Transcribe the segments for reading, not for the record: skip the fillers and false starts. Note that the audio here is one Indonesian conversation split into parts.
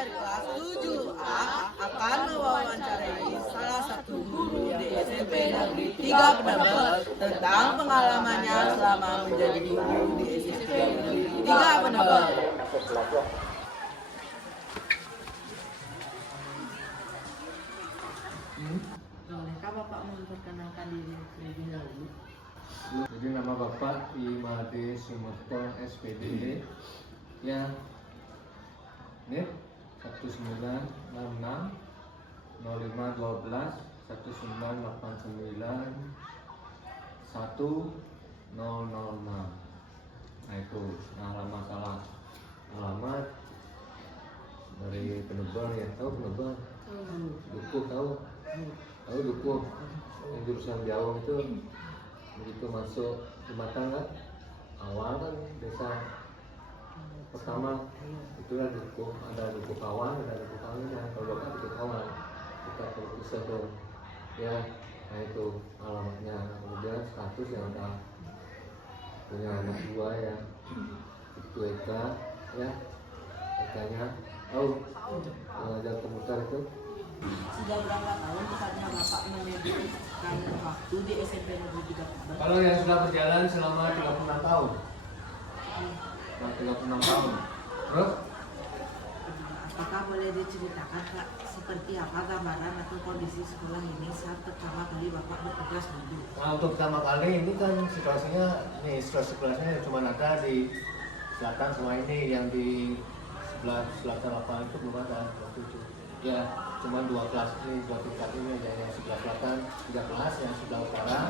dari kelas 7A akan mewawancarai salah satu guru di SMP Negeri 3 Penebel tentang pengalamannya selama menjadi guru di SMP Negeri 3 Penebel. Bolehkah Bapak memperkenalkan diri terlebih dahulu? Jadi nama Bapak Imade Sumerto SPD yang NIP 1966 0512 1989 1006. Nah itu, alamat alamat dari Penebel ya, tahu Penebel? Dukuh tahu Dukuh yang jurusan jauh itu. Begitu masuk jembatan kan, awal kan desa pertama itulah Dukuh, ada Dukuh Kawan, ada Dukuh Kawinan. Kalau Bapak Dukuh Kawan, kita terpisah tuh ya. Nah itu alamatnya. Kemudian status yang udah punya anak dua ya, itu Eka ya, Ekanya tahu mengajar komputer itu. Sudah berapa tahun tepatnya Bapak menyediakan waktu di SMP Negeri 3 Penebel? Kalau yang sudah berjalan selama 36 tahun. Selama 36 tahun. Terus? Apakah boleh diceritakan Kak, seperti apa gambaran atau kondisi sekolah ini saat pertama kali Bapak bertugas dulu? Nah untuk pertama kali ini kan situasinya, nih situasi kelasnya cuma ada di selatan sama ini, yang di sebelah selatan lapangan itu belum ada waktu itu. Ya cuma dua kelas ini, dua tingkat ini aja, yang sebelah selatan 3 kelas, yang sebelah utara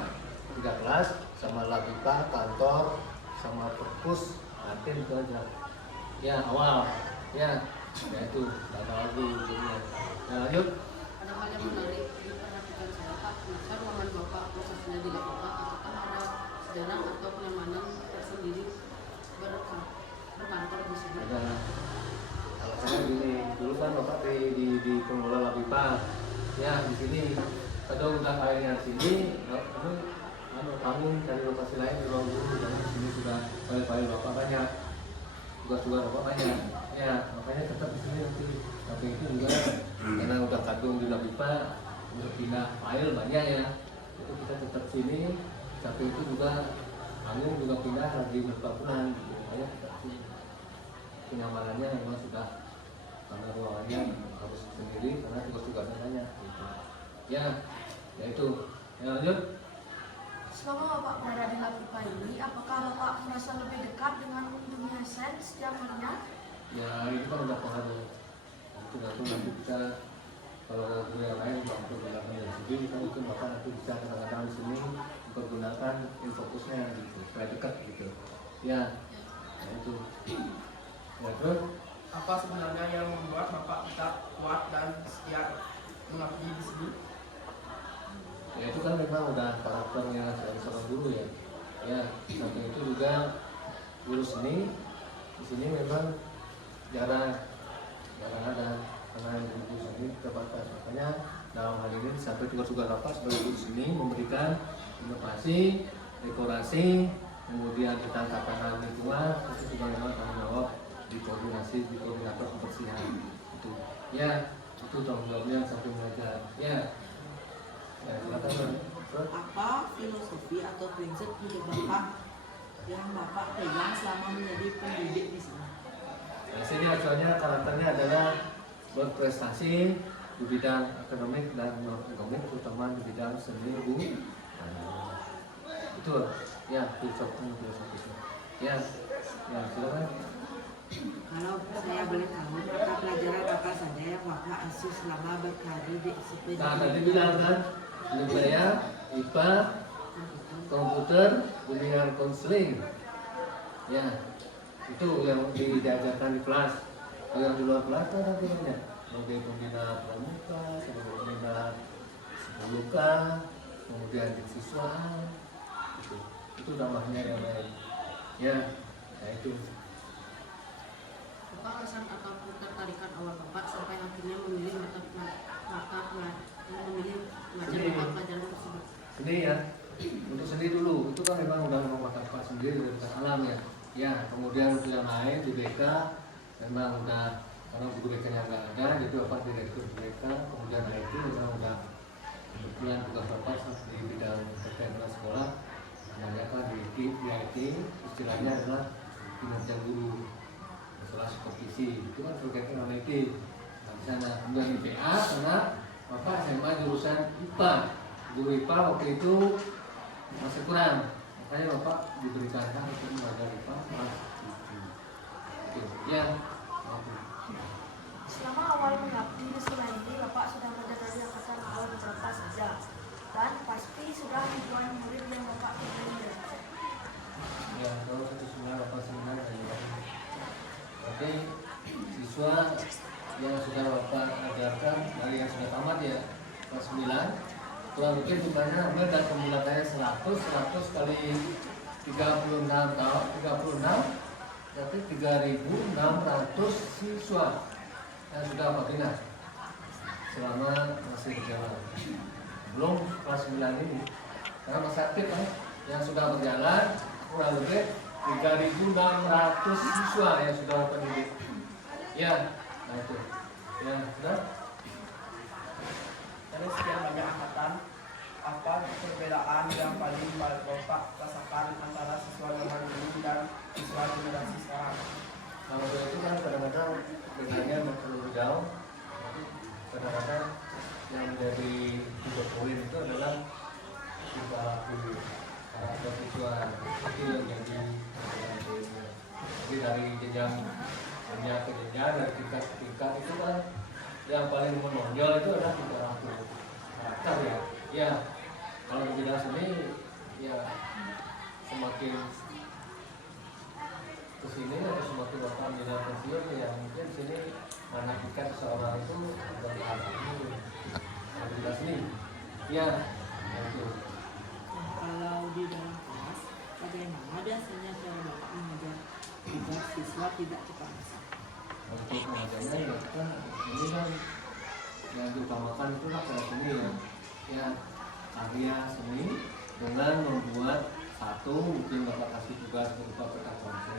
3 kelas, sama labita, kantor, sama perpus, kantin itu aja. Ya awal, ya itu nggak ada lagi ujungnya. Nah lanjut. Ada hal yang menarik diperhatikan saya Pak, kenapa ruangan Bapak prosesnya dilakukan? Apakah ada sejarah atau kenyamanan tersendiri berkantor di sini? Ada alasannya gini, dulu kan Bapak di pengelola Labipa, ya di sini. Kadang udah kayaknya di sini, bangun dari lokasi lain di ruang guru, karena di sini sudah file-file Bapak banyak, tugas-tugas Bapak banyak. Ya makanya tetap di sini nanti. Tapi itu juga karena udah kadung di Labipa, udah pindah file banyak ya, itu kita tetap sini. Tapi itu juga bangun juga pindah lagi berpapunan, gitu. Makanya tetap sini. Kenyamanannya memang sudah, karena ruangannya harus sendiri karena tugas-tugasnya banyak gitu. Ya itu. Ya lanjut. Selama Bapak berada di Lapipa ini, apakah Bapak merasa lebih dekat dengan dunia sains setiap harinya? Ya itu kan udah pengaruh. Nanti kita kalau guru yang lain mampu menggunakan dari sini, kan itu Bapak nanti bisa kadang-kadang di sini mempergunakan infokusnya gitu supaya dekat gitu. Ya itu. Ya terus. Apa sebenarnya yang membuat Bapak tetap kuat dan setia mengabdi di sini? Ya itu kan memang udah karakternya dari seorang guru ya. Ya, samping itu juga guru seni di sini memang jarang ada, karena guru seni terbatas. Makanya dalam hal ini sampai tugas-tugas Bapak sebagai guru seni memberikan inovasi, dekorasi, kemudian tentang tatanan lingkungan, itu juga memang tanggung jawab di koordinator kebersihan itu. Ya itu tanggung jawabnya sampai mengajar. Ya silakan. Apa filosofi atau prinsip hidup Bapak yang Bapak pegang selama menjadi pendidik di sini? Nah, sini asalnya karakternya adalah berprestasi di bidang akademik dan non akademik, terutama di bidang seni itu ya filosofisnya. Ya silakan. Kalau saya boleh tahu, maka pelajaran apa saja yang Bapak asuh selama berkarir di SMP? Nah tadi bilang kan, saya IPA, komputer, bimbingan konseling. Ya itu yang diajarkan di kelas. Kalau yang di luar kelas kan nanti banyak. Sebagai pembina pramuka, sebagai pembina 10K, kemudian di siswa, itu namanya yang lain. Ya itu. Bapak kesan atau ketertarikan awal Bapak sampai akhirnya memilih mengajar Bapak pelajaran tersebut? Seni ya, untuk seni dulu itu kan memang udah mata Pak sendiri dari alam ya. Ya kemudian yang lain di BK memang udah karena guru BK-nya nggak ada, gitu apa direktur BK, kemudian IT memang udah kebetulan tugas bapak di bidang terkait dengan sekolah, kebanyakan di IT, istilahnya adalah kinerja guru, masalah supervisi, itu kan terkait dengan IT. Nah, di sana kemudian di PA, karena bapak SMA jurusan IPA, guru IPA waktu itu masih kurang, makanya bapak diberikan hak untuk mengajar IPA kelas itu. Ya. Selama awal mengabdi di Sulendi, Bapak sudah menjalani angkatan awal beberapa saja, dan pasti sudah ribuan murid yang Bapak pimpin. Ya, kalau satu seminar apa seminar dari Oke, siswa yang sudah bapak ajarkan dari yang sudah tamat ya kelas 9 kurang lebih jumlahnya ambil dan pembulatannya 100 kali 36 tahun 36 berarti 3.600 siswa yang sudah apa bina selama masih berjalan, belum kelas 9 ini karena masih aktif kan yang sudah berjalan kurang lebih 3.600 siswa yang sudah pendidik. Ya, nah itu. Ya, sudah. Dari sekian banyak angkatan, apa perbedaan yang paling bapak rasakan antara siswa zaman dulu dan siswa generasi sekarang? Kalau itu kan kadang-kadang bedanya terlalu jauh. Kadang-kadang yang menjadi 3 poin itu adalah kita karakter siswa itu yang jadi poinnya. Jadi dari jenjang ke jenjang dari tingkat ke tingkat itu kan yang paling menonjol itu adalah karakter ya. Ya, kalau di bidang seni ya semakin kesini atau semakin bapak bidang pensiun ya mungkin sini menakutkan seseorang itu dari arah ini kalau di bidang seni ya itu. Kalau di dalam kelas, bagaimana biasanya cara bapak mengajar agar siswa tidak cepat bosan? Untuk pengajarnya ya kan ini kan yang diutamakan itu lah karya seni ya karya seni dengan membuat satu mungkin bapak kasih tugas berupa peta konsep,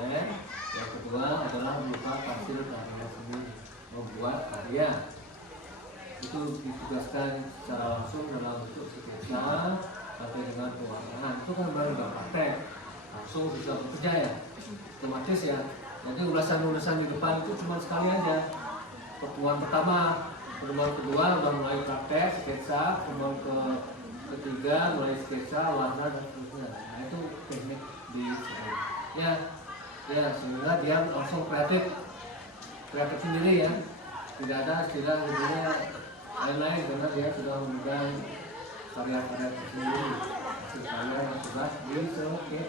yang kedua adalah berupa hasil karya seni membuat karya itu ditugaskan secara langsung dalam bentuk sketsa sampai dengan pewarnaan itu kan baru nggak praktek langsung bisa bekerja ya otomatis ya. Jadi ulasan-ulasan di depan itu cuma sekali aja. Pertemuan pertama, pertemuan kedua udah mulai praktek, sketsa, pertemuan ketiga mulai sketsa, warna dan seterusnya. Nah itu teknik di sini. Ya sehingga dia langsung kreatif sendiri ya. Tidak ada istilah sebetulnya lain-lain karena dia sudah memegang karya-karya tersendiri, hasil karya yang sudah diselesaikan.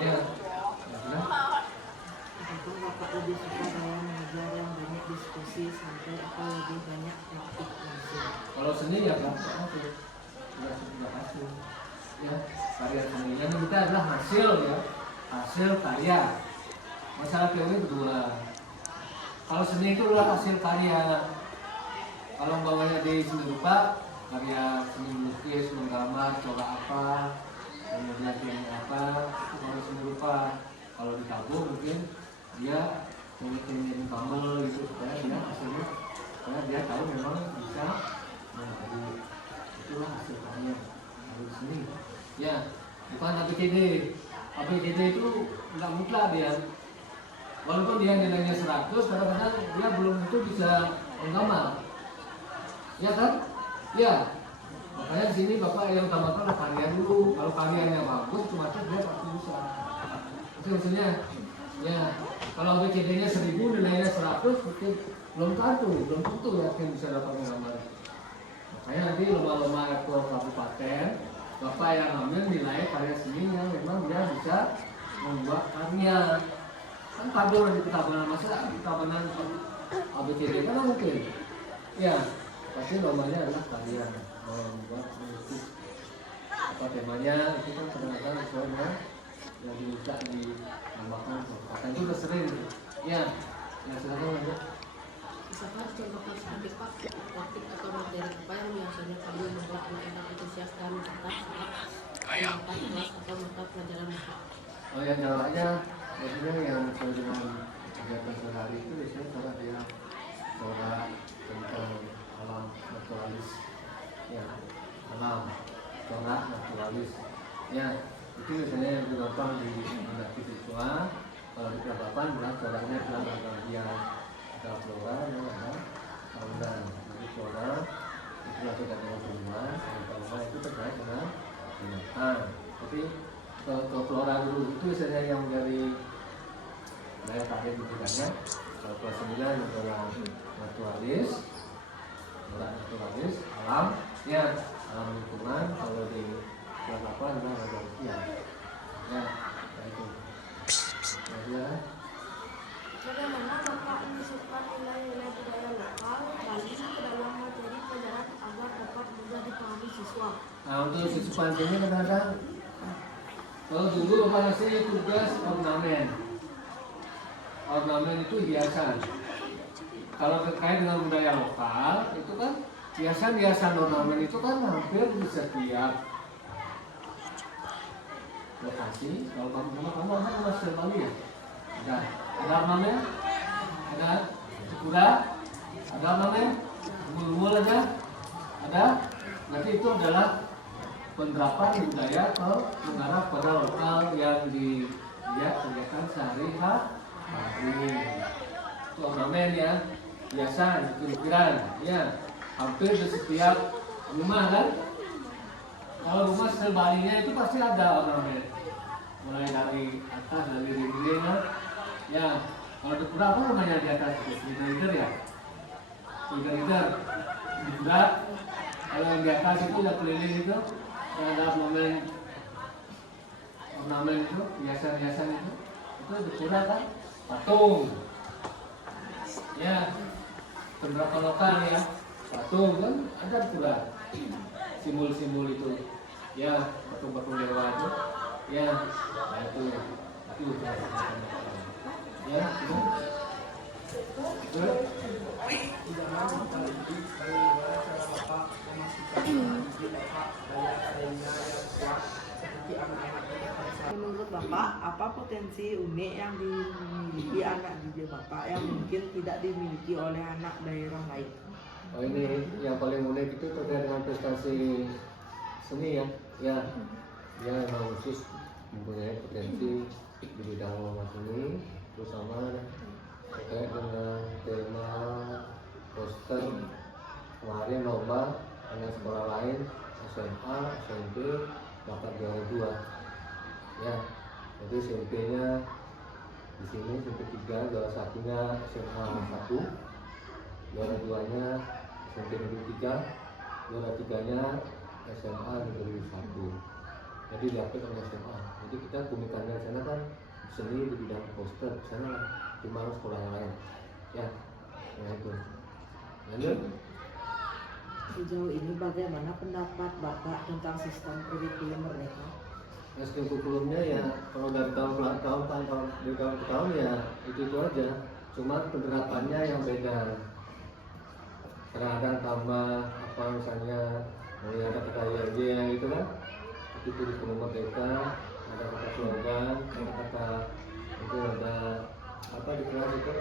Ya sudah. Apakah bapak lebih suka dalam mengajar yang banyak diskusi sampai atau lebih banyak praktik langsung? Kalau seni ya praktik sudah hasil ya karya seni yang kita adalah hasil ya hasil karya masalah teori kedua. Kalau seni itu adalah hasil karya. Kalau bawahnya di seni rupa karya seni melukis, menggambar, corak apa, kemudian teknik apa, itu kalau seni rupa. Kalau ditabung mungkin dia teknik tambel gitu supaya dia hasilnya, supaya dia tahu memang bisa mengajar. Itulah hasil karya dari seni. Ya, bukan ABCD. ABCD itu nggak mutlak dia. Walaupun dia nilainya 100, kadang-kadang dia belum tentu bisa menggambar. Ya kan? Ya. Makanya di sini bapak yang utamakan karya dulu. Kalau karyanya bagus, otomatis dia pasti bisa. Itu maksudnya. Ya. Kalau ABCD-nya 1000, nilainya 100, mungkin belum tentu yakin bisa dapat menggambar. Makanya nanti lomba-lomba rektor kabupaten, bapak yang ambil nilai karya seni yang memang dia bisa membuat karya. Kan tabel di ketabanan masa ketabanan ABCD kan mungkin ya pasti lombanya adalah karya membuat melukis apa temanya itu kan kadang-kadang sesuai dengan yang diminta di namakan kabupaten itu udah sering ya yang silakan aja. Misalkan contohkan sedikit Pak, topik atau materi apa yang biasanya kami membuat anak-anak antusias dan mencatat saat melakukan kelas atau mata pelajaran Bapak. Oh ya jawab aja maksudnya yang sesuai dengan kegiatan sehari itu biasanya Ya, itu biasanya yang lebih gampang di menghadapi siswa. Kalau di kelas 8 berat coraknya adalah bagian ada flora yang ada fauna. Jadi flora itu terkait dengan tumbuhan, fauna itu terkait dengan binatang. Tapi ke flora dulu itu biasanya yang dari pakai bidangnya. Kalau kelas 9 adalah naturalis, alam, ya alam lingkungan. Kalau di kelas 8 adalah manusia. Ya, itu. Ya. Bagaimana Bapak memasukkan nilai-nilai budaya lokal Bali ke dalam materi pelajaran agar dapat mudah dipahami siswa? Nah, untuk siswa ini kadang-kadang kalau dulu Bapak ngasih tugas ornamen. Ornamen itu hiasan. Kalau terkait dengan budaya lokal, itu kan hiasan ornamen itu kan hampir di setiap lokasi. Kalau kamu kan masih Bali ya? Ada ornamen, ada kuda, ada ornamen, umul aja, ada. Berarti itu adalah penerapan budaya atau mengarah pada lokal yang dia kegiatan sehari-hari. Itu ornamen ya, hiasan, ukiran, ya hampir di setiap rumah kan. Kalau rumah sebalinya itu pasti ada ornamen, mulai dari atas dari dinding kan. Ya, kalau di kuda apa namanya di atas itu? Leader ya, leader. Di kuda, kalau yang di atas itu yang keliling itu, yang ada ornamen itu, hiasan itu di kuda kan, patung. Ya, penerapan lokal ya, patung kan ada di kuda, simbol-simbol itu, ya patung-patung dewa itu, ya, nah itu ya, itu. Jangan lupa lagi bagaimana cara Bapak memastikan diri Bapak banyak sehingga yang kuat seperti anak-anak kita pada Menurut Bapak, apa potensi unik yang dimiliki anak didik Bapak yang mungkin tidak dimiliki oleh anak daerah lain? Oh, ini yang paling unik itu terkait dengan prestasi seni ya, ya, dia memang khusus mempunyai potensi di bidang lomba seni, terutama terkait dengan tema poster kemarin lomba dengan sekolah lain SMA, SMP, bahkan juara 2 ya. Jadi SMP-nya di sini SMP 3, juara 1-nya SMA 1, juara 2-nya SMP Negeri 3, juara 3-nya SMA Negeri 1. Jadi diapit oleh SMA. Jadi kita kumikannya di sana kan seni di bidang poster, di sana di mana sekolah yang lain. Ya, nah itu. Lanjut. Sejauh ini bagaimana pendapat Bapak tentang sistem kurikulum Merdeka? Sistem kurikulumnya ya kalau dari tahun ke tahun ya itu aja. Cuma penerapannya yang beda. Kadang-kadang tambah apa misalnya mulai ada kata yang gitu kan. Itu kurikulum Merdeka, ada kata slogan, ada kata itu ada apa di kelas itu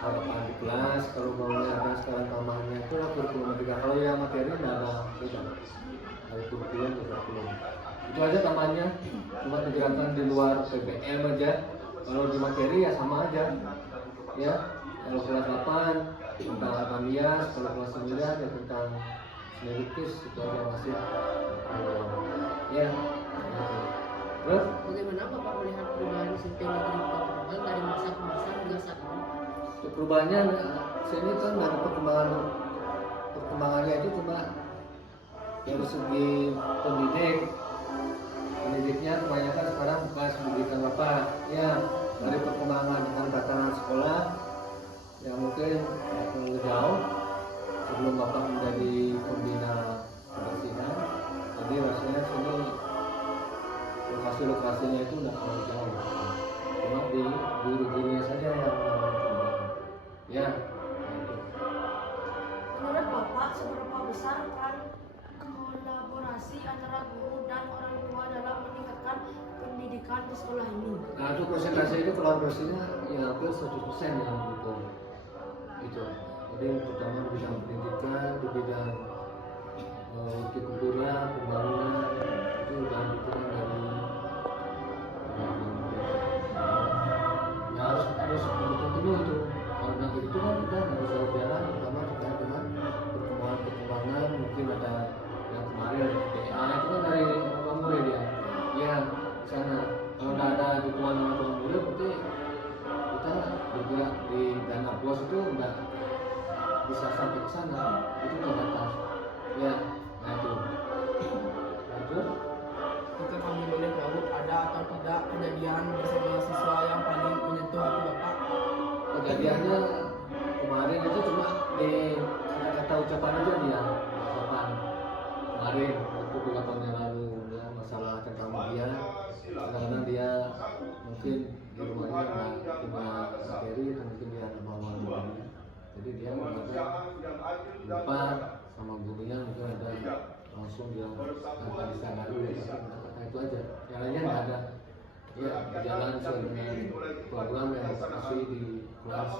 harapan di kelas. Kalau mau ada sekarang tambahannya itu lah kurikulum Merdeka. Kalau yang materi nggak ada beda. Ada kurikulum. Itu aja tambahannya. Cuma digerakkan di luar PBM aja. Kalau di materi ya sama aja. Ya, kalau kelas 8 tentang alamiah, kalau kelas 9 ya tentang seni lukis itu aja masih. Ya. Terus? Bagaimana Bapak melihat perubahan SMP Negeri Kota Tegal dari masa ke masa hingga saat ini? Perubahannya sini kan dari perkembangannya itu cuma dari segi pendidiknya kebanyakan sekarang bekas pendidikan Bapak ya, dari perkembangan dengan tatanan sekolah yang mungkin lebih jauh sebelum Bapak menjadi pembina kebersihan. Jadi rasanya sini lokasi-lokasinya itu tidak terlalu jauh, cuma di guru-gurunya saja yang ya. Menurut Bapak, seberapa besar peran kolaborasi antara guru dan orang tua dalam meningkatkan pendidikan di sekolah ini? Nah, untuk presentasi itu kolaborasinya ya hampir 100% yang mendukung itu. Jadi terutama di bidang pendidikan, di bidang kulturnya pembangunan itu udah dipikiran dari ya harus mendukung penuh itu. Kalau udah gitu kan udah nggak bisa jalan, pertama terkait dengan perkembangan mungkin ada yang kemarin DA itu kan dari orang murid ya, ya sana kalau nggak ada dukungan orang murid berarti kita bergerak di dana bos itu nggak bisa sampai ke sana, itu terbatas ya. Nah itu Jika kami boleh tahu, ada atau tidak kejadian bersama siswa yang paling menyentuh hati Bapak? kejadiannya kemarin itu cuma di kata ucapan aja dia, ucapan kemarin waktu 2 tahun yang lalu ya, masalah tentang media. Kadang-kadang dia mungkin di rumahnya nggak punya materi atau mungkin dia ada bawaan media, jadi dia mengatakan lupa sama gurunya, mungkin ada langsung dia tanpa disadari kata itu aja, yang lainnya nggak ada. Ya, berjalan sesuai dengan program yang masih di kelas.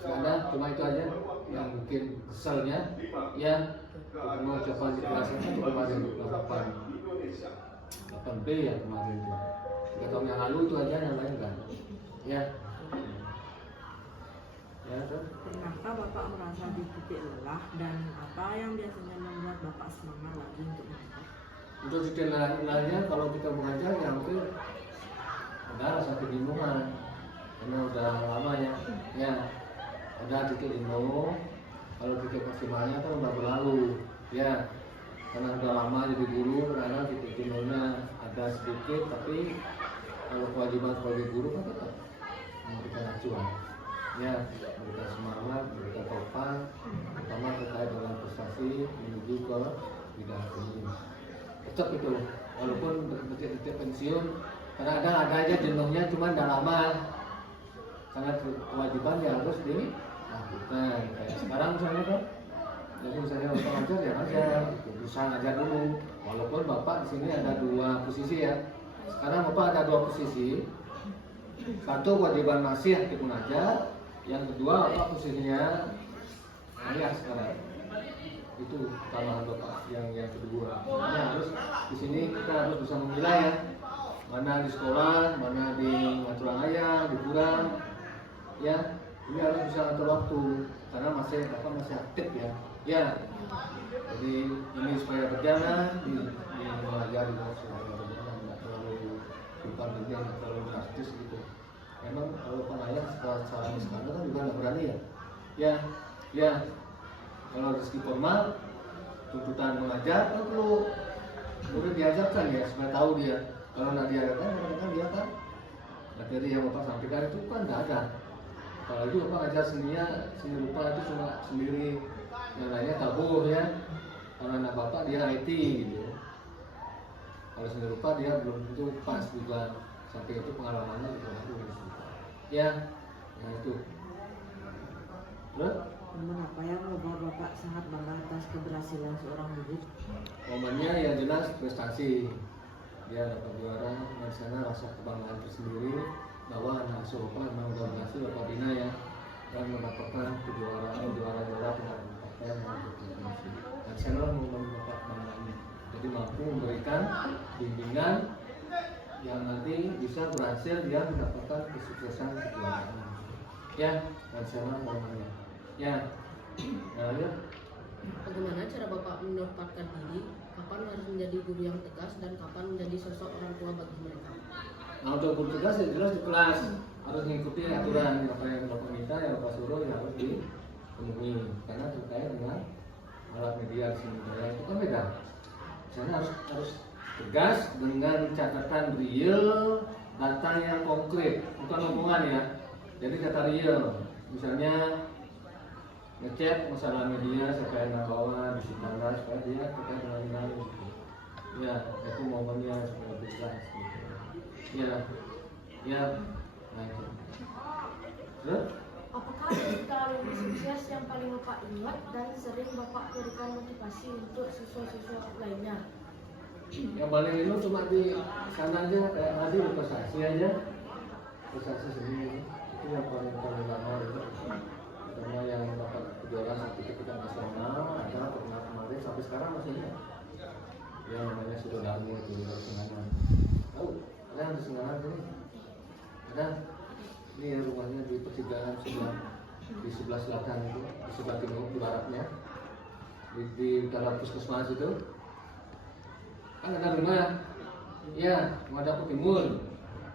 Ada cuma itu aja yang mungkin keselnya ya, mau ucapan di kelas itu kemarin 8B ya kemarin itu 3 tahun yang lalu itu aja, yang lain enggak ya. Ya terus Pernahkah Bapak merasa di titik lelah dan apa yang biasanya membuat Bapak semangat lagi untuk mengajar? untuk titik lainnya kalau kita mengajar ya mungkin ada rasa kebingungan karena udah lama ya ada titik jenuh. Kalau titik maksimalnya kan udah berlalu ya, karena udah lama jadi guru, karena titik jenuhnya ada sedikit, tapi kalau kewajiban sebagai guru kan tetap memberikan acuan ya, memberikan semangat, memberikan topan, terutama terkait dengan prestasi menuju ke bidang akademik. Tetap itu walaupun detik-detik pensiun, kadang-kadang ada aja jenuhnya, cuma udah lama karena kewajiban ya harus dilakukan. Kayak sekarang misalnya kan, jadi misalnya Bapak ngajar ya ngajar, berusaha ngajar dulu. Walaupun Bapak di sini ada 2 posisi ya. Sekarang Bapak ada 2 posisi. Satu kewajiban masih aktif mengajar, yang kedua Bapak posisinya ayah sekarang. Itu tambahan Bapak yang kedua. Makanya harus di sini kita harus bisa memilah ya, mana di sekolah, mana di ngatur ayah, di kurang ya. Ini harus bisa ngatur waktu karena Bapak masih aktif ya. Ya, jadi ini supaya berjalan di mengajar juga supaya berjalan, nggak terlalu bukan yang terlalu drastis gitu. Memang kalau penayang sekarang kan juga nggak berani ya. Kalau rezeki formal, tuntutan mengajar kan perlu murid diajarkan ya supaya tahu dia. Kalau nggak diajarkan, kadang-kadang dia kan materi yang Bapak sampaikan itu kan nggak ada. Apalagi Bapak ngajar seni rupa itu cuma sendiri, yang lainnya tabuh ya. Kalau anak Bapak dia IT gitu. Kalau seni rupa dia belum tentu pas juga, sampai itu pengalamannya juga bagus. Ya itu. Terus? Momen apa yang membuat Bapak sangat bangga atas keberhasilan seorang murid? Momennya ya jelas prestasi, dia dapat juara, dan sana rasa kebanggaan tersendiri bahwa anak asuh Bapak memang sudah berhasil Bapak bina ya, dan mendapatkan kejuaraan juara tingkat kabupaten maupun provinsi. Dan sana momen Bapak banggaannya, jadi mampu memberikan bimbingan yang nanti bisa berhasil dia mendapatkan kesuksesan kejuaraan ya. Dan sana momennya ya. Nah, ya. Bagaimana cara Bapak menempatkan diri? Kapan harus menjadi guru yang tegas dan kapan menjadi sosok orang tua bagi mereka? Nah, untuk guru tegas ya jelas di kelas harus mengikuti aturan apa yang Bapak minta, yang Bapak suruh ya harus dipenuhi, karena terkait dengan alat media seni budaya itu kan beda. Sana harus tegas dengan catatan real, data yang konkret, bukan omongan ya. Jadi data real, misalnya ngecek masalah media siapa yang bawa di tangga supaya dia terkait dengan itu ya, itu momennya supaya lebih jelas gitu ya. Nah itu terus Apakah cerita lebih sukses yang paling Bapak ingat dan sering Bapak berikan motivasi untuk siswa-siswa lainnya? yang paling itu cuma di sana aja, kayak tadi prestasi aja, prestasi sendiri itu yang paling lama itu, karena yang dapat kejuaraan sertifikat nasional ada pernah kemarin sampai sekarang masih yang namanya Sudodarmo itu di Senganan. Tahu? Ada di Senganan tuh? Ada? Ini ya rumahnya di pertigaan sebelah di sebelah selatan itu, di sebelah timur baratnya, di dalam puskesmas itu. Kan ada rumah, ya rumah dapur timur.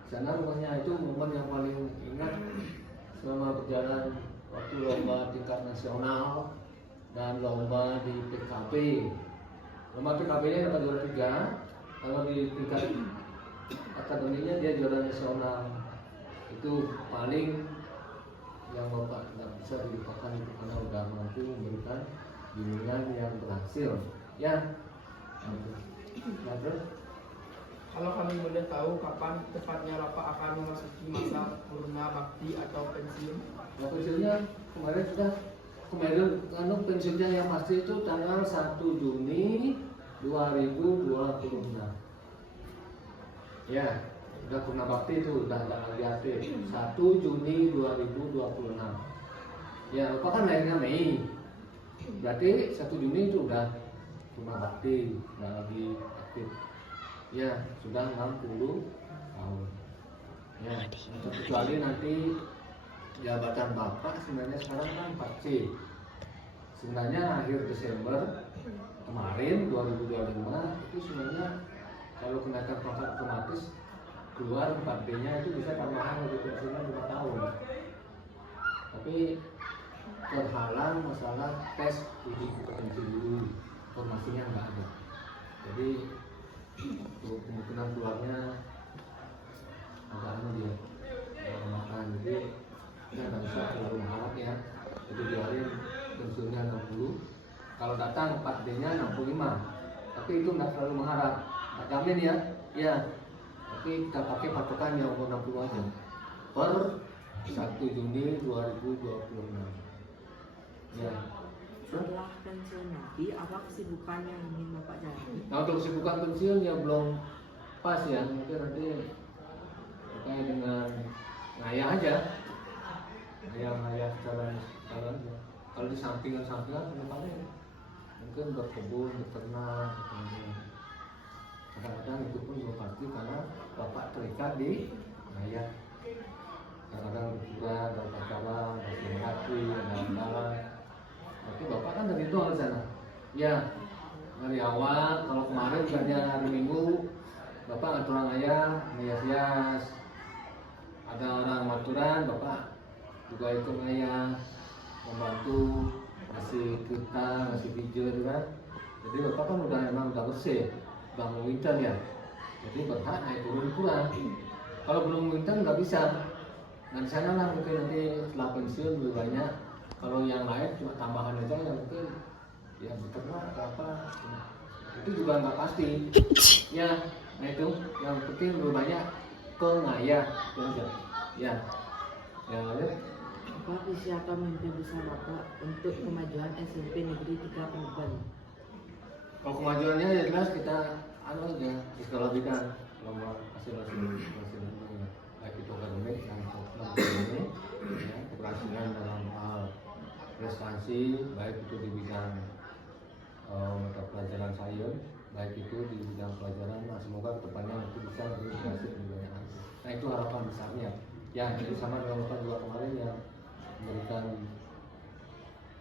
Sana rumahnya itu momen yang paling ingat selama berjalan waktu lomba tingkat nasional dan lomba di PKP. Lomba PKP-nya dapat juara 3, kalau di tingkat akademinya dia juara nasional. Itu paling yang Bapak tidak bisa dilupakan itu karena udah mampu memberikan bimbingan yang berhasil. Ya, nah, terus Kalau kami boleh tahu kapan tepatnya Bapak akan memasuki masa purna bakti atau pensiun? ya pensiunnya kemarin sudah pensiunnya yang pasti itu tanggal 1 Juni 2026. Ya, udah purna bakti itu udah nggak lagi aktif. 1 Juni 2026. Ya, Bapak kan lahirnya Mei. Berarti 1 Juni itu udah purna bakti, nggak lagi aktif. Ya, sudah 60 tahun. Ya, kecuali nanti jabatan Bapak sebenarnya sekarang kan 4C. Sebenarnya akhir Desember kemarin 2025 itu sebenarnya kalau kenaikan pangkat otomatis keluar 4B-nya itu bisa tambahan lebih pensiunnya 5 tahun. Tapi terhalang masalah tes uji kompetensi dulu, informasinya nggak ada. Jadi kemungkinan keluarnya agak dia makan, jadi kita nggak bisa terlalu mengharap ya. Jadi biarin pensiunnya 60, kalau datang 4D-nya 65, tapi itu nggak terlalu mengharap, nggak jamin ya. Ya, tapi kita pakai patokan yang umur 60 aja per 1 Juni 2026. Ya. Setelah pensiun nanti, apa kesibukan yang ingin Bapak jalani? Nah, untuk kesibukan pensiun ya belum pas ya, mungkin nanti terkait dengan ngayah aja, ngayah secara aja. Kalau di sampingan depannya mungkin berkebun, berternak, kadang-kadang itu pun belum pasti karena Bapak terikat di ngayah. Kadang-kadang berkurang, ada pacaran, ada hati, ada jalan. Tapi Bapak kan dari nol sana. Ya, dari awal. Kalau kemarin bukannya hari Minggu, Bapak ngatur orang ayah, hias-hias. Ada orang maturan, Bapak juga ikut ayah, membantu, ngasih kita, ngasih video juga. Jadi Bapak kan udah bersih, udah mau winter ya. Jadi berhak naik turun kurang. Kalau belum winter nggak bisa. Nah di sana lah mungkin nanti setelah pensiun lebih banyak. Kalau yang lain cuma tambahan aja yang mungkin ya beternak atau apa, itu juga nggak pasti. Ya, nah itu yang penting lebih banyak ke ngayah itu aja. Ya, yang lain. Apa visi atau mimpi besar Bapak untuk kemajuan SMP Negeri 3 Penuban? Kalau kemajuannya ya jelas kita aja psikologikan lomba hasil-hasil baik itu akademik dan non-akademik, ya, keberhasilan dalam hal prestasi, baik itu di bidang mata pelajaran sains, baik itu di bidang pelajaran. Nah, semoga kedepannya nanti bisa lebih berhasil di banyak hal. Nah itu harapan besarnya. Ya, jadi sama dengan Bapak juga kemarin yang memberikan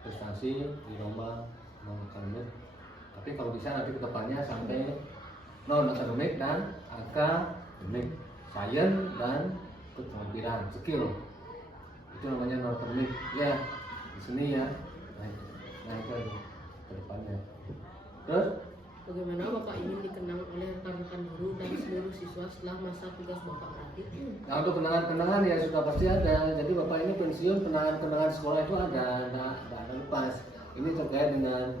prestasi di lomba non-akademik. Tapi kalau bisa nanti kedepannya sampai non-akademik dan akademik, sains dan keterampilan, skill. Itu namanya non-akademik. Ya. Di sini ya, nah itu aja ke depannya. Terus Bagaimana Bapak ingin dikenang oleh rekan-rekan guru dan seluruh siswa setelah masa tugas Bapak nanti? nah untuk kenangan-kenangan ya sudah pasti ada. Jadi Bapak ini pensiun, kenangan-kenangan sekolah itu ada, nggak lepas. Ini terkait dengan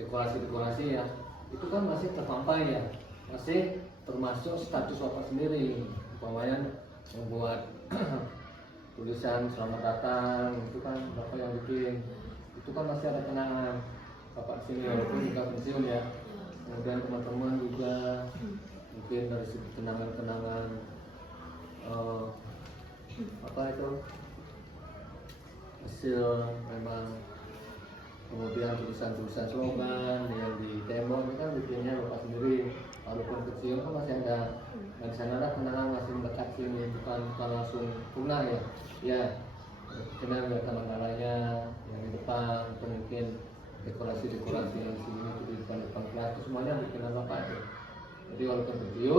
dekorasi-dekorasi ya. Itu kan masih terpampang ya, masih termasuk status Bapak sendiri. Umpamanya membuat tulisan selamat datang, itu kan Bapak yang bikin. Itu kan masih ada kenangan Bapak sini walaupun juga pensiun ya. Kemudian teman-teman juga mungkin dari segi kenangan-kenangan apa itu hasil memang kemudian tulisan-tulisan slogan yang di tembok itu kan bikinnya bapak sendiri, walaupun kecil kan masih ada. Dan di sana lah kenangan masih melekat sini, bukan langsung punah ya. Ya, kenal ya taman-tamannya yang di depan, atau mungkin dekorasi-dekorasi yang di sini itu di depan kelas itu semuanya bikinan bapak itu. Jadi walaupun kecil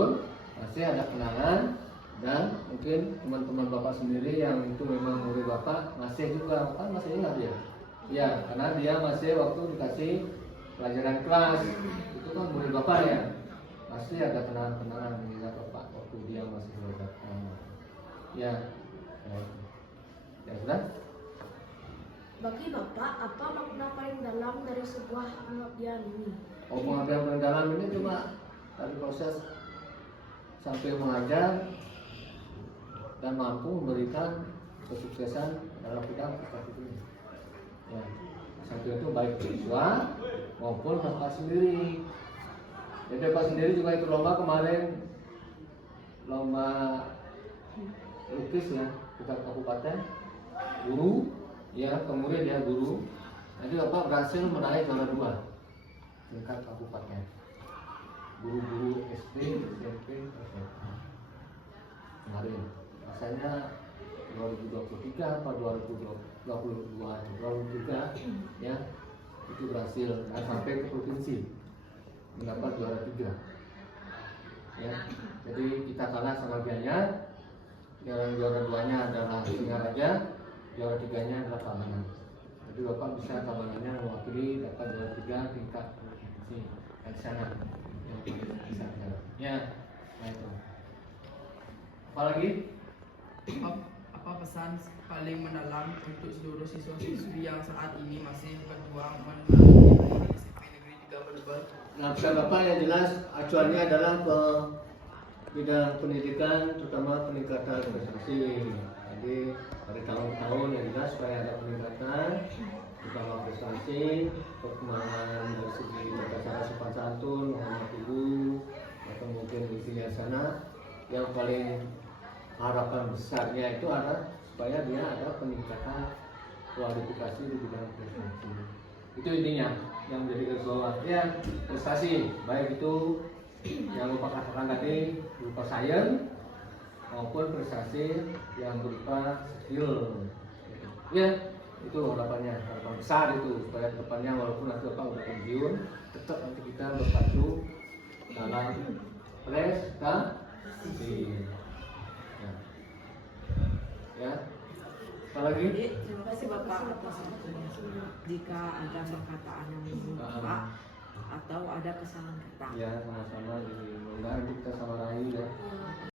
masih ada kenangan, dan mungkin teman-teman bapak sendiri yang itu memang murid bapak masih juga kan masih ingat ya. Ya, karena dia masih waktu dikasih pelajaran kelas itu kan murid bapak ya. Pasti ada kenangan-kenangan mengingat bapak waktu dia masih belajar. Ya, ya sudah. Bagi Bapak, apa makna paling dalam dari sebuah pengabdian ini? Oh, pengabdian paling dalam ini cuma dari proses sampai mengajar dan mampu memberikan kesuksesan dalam bidang prestasi ini. Ya, sampai itu baik siswa maupun bapak sendiri. Jadi bapak sendiri juga ikut lomba kemarin, lomba lukis ya tingkat kabupaten, guru ya kemudian ya guru. Jadi bapak berhasil meraih juara 2 tingkat kabupaten, guru-guru SD, SMP, SMA kemarin. Rasanya 2023 atau 2023 ya itu berhasil dan sampai ke provinsi mendapat juara 3 ya. Jadi kita kalah sama Gianyar, yang juara 2-nya adalah Singaraja, juara 3-nya adalah Tabanan. Jadi bapak bisa Tabanannya mewakili dapat juara 3 tingkat provinsi dan sana yang bisa ya. Nah itu apalagi Apa pesan paling mendalam untuk seluruh siswa-siswi yang saat ini masih berjuang mengenai SMP Negeri 3 Brebes? Nah, pesan bapak yang jelas acuannya adalah ke bidang pendidikan, terutama peningkatan prestasi. Jadi dari tahun ke tahun yang jelas supaya ada peningkatan, terutama prestasi, perkembangan dari segi tata cara sopan santun, menghormati guru, atau mungkin di sana yang paling harapan besarnya itu ada supaya dia ada peningkatan kualifikasi di bidang prestasi. Itu intinya yang menjadi garis bawah ya, prestasi baik itu yang bapak katakan tadi berupa sains maupun prestasi yang berupa skill ya. Itu harapan besar itu supaya depannya walaupun nanti bapak udah pensiun tetap nanti kita bersatu dalam prestasi ya. Apa lagi? Jadi terima kasih Bapak atas waktunya. Jika ada perkataan yang menyinggung Bapak atau ada kesalahan kata. Ya sama-sama, jadi mudah-mudahan kita sama rayu ya.